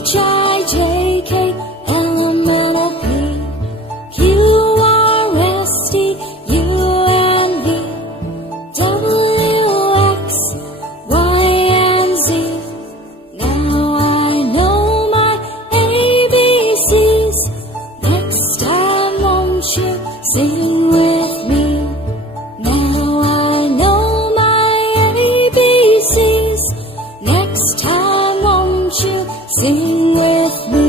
H-I-J-K-L-M-N-O-P Q-R-S-T-U-N-V W-X-Y-and-Z. Now I know my ABCs. Next time won't you sing with me? Now I know my ABCs. Next time won't you sing with me?